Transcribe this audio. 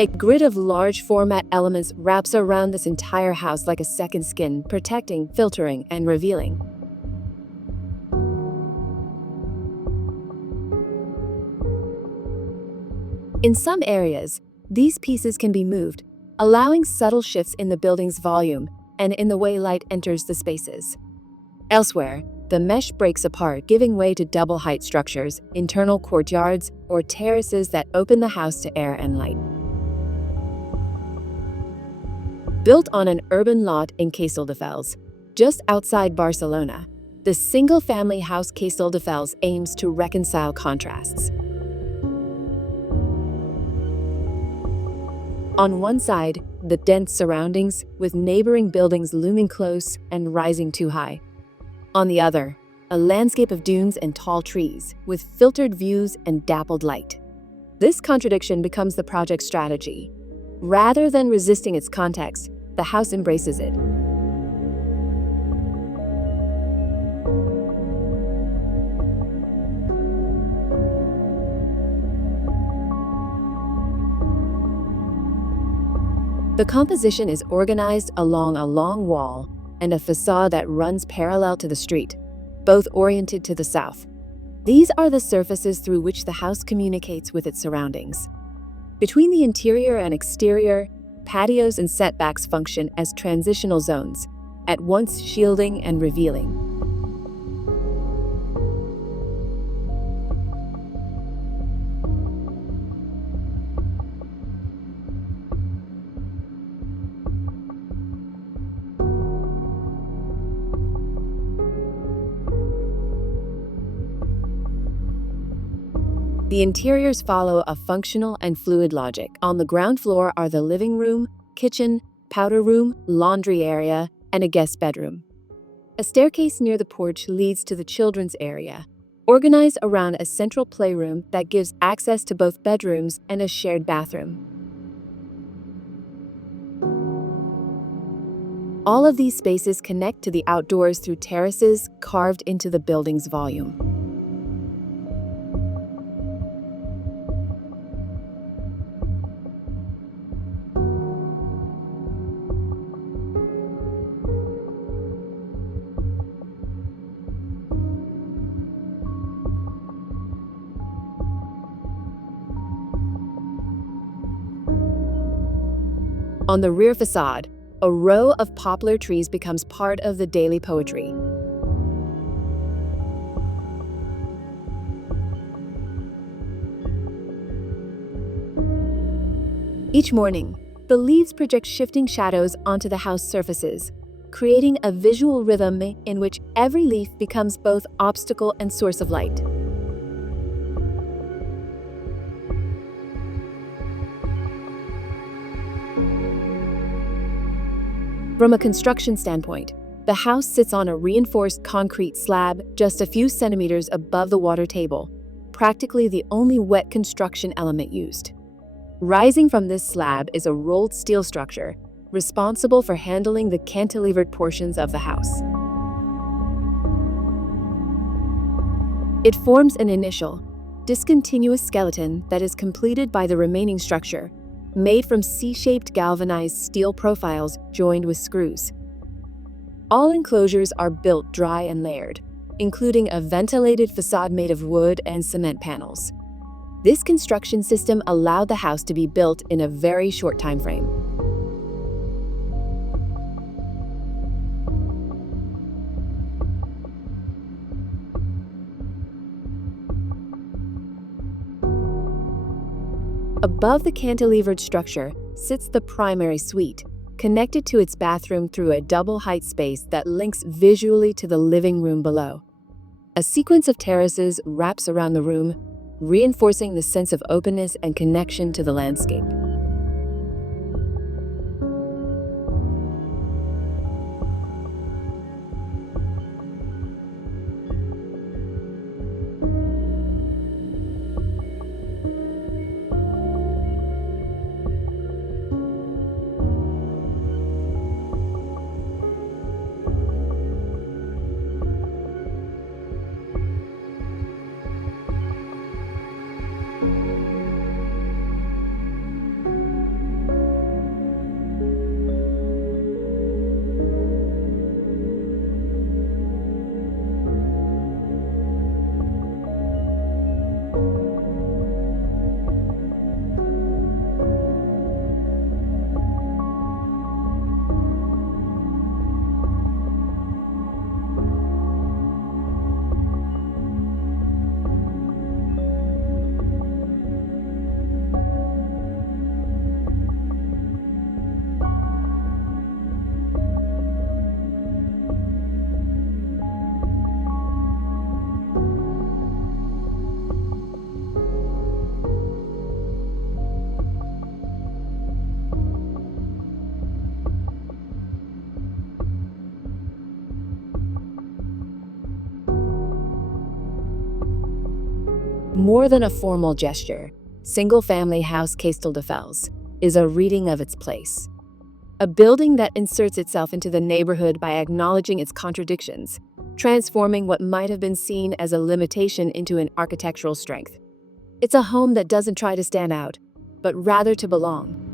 A grid of large format elements wraps around this entire house like a second skin, protecting, filtering, and revealing. In some areas, these pieces can be moved, allowing subtle shifts in the building's volume and in the way light enters the spaces. Elsewhere, the mesh breaks apart, giving way to double-height structures, internal courtyards, or terraces that open the house to air and light. Built on an urban lot in Castelldefels, just outside Barcelona, the single-family house Castelldefels aims to reconcile contrasts. On one side, the dense surroundings, with neighboring buildings looming close and rising too high. On the other, a landscape of dunes and tall trees, with filtered views and dappled light. This contradiction becomes the project's strategy. Rather than resisting its context, the house embraces it. The composition is organized along a long wall and a facade that runs parallel to the street, both oriented to the south. These are the surfaces through which the house communicates with its surroundings. Between the interior and exterior, patios and setbacks function as transitional zones, at once shielding and revealing. The interiors follow a functional and fluid logic. On the ground floor are the living room, kitchen, powder room, laundry area, and a guest bedroom. A staircase near the porch leads to the children's area, organized around a central playroom that gives access to both bedrooms and a shared bathroom. All of these spaces connect to the outdoors through terraces carved into the building's volume. On the rear facade, a row of poplar trees becomes part of the daily poetry. Each morning, the leaves project shifting shadows onto the house surfaces, creating a visual rhythm in which every leaf becomes both obstacle and source of light. From a construction standpoint, the house sits on a reinforced concrete slab just a few centimeters above the water table, practically the only wet construction element used. Rising from this slab is a rolled steel structure, responsible for handling the cantilevered portions of the house. It forms an initial, discontinuous skeleton that is completed by the remaining structure, made from C-shaped galvanized steel profiles joined with screws. All enclosures are built dry and layered, including a ventilated facade made of wood and cement panels. This construction system allowed the house to be built in a very short time frame. Above the cantilevered structure sits the primary suite, connected to its bathroom through a double-height space that links visually to the living room below. A sequence of terraces wraps around the room, reinforcing the sense of openness and connection to the landscape. More than a formal gesture, single-family house Castelldefels is a reading of its place. A building that inserts itself into the neighborhood by acknowledging its contradictions, transforming what might have been seen as a limitation into an architectural strength. It's a home that doesn't try to stand out, but rather to belong.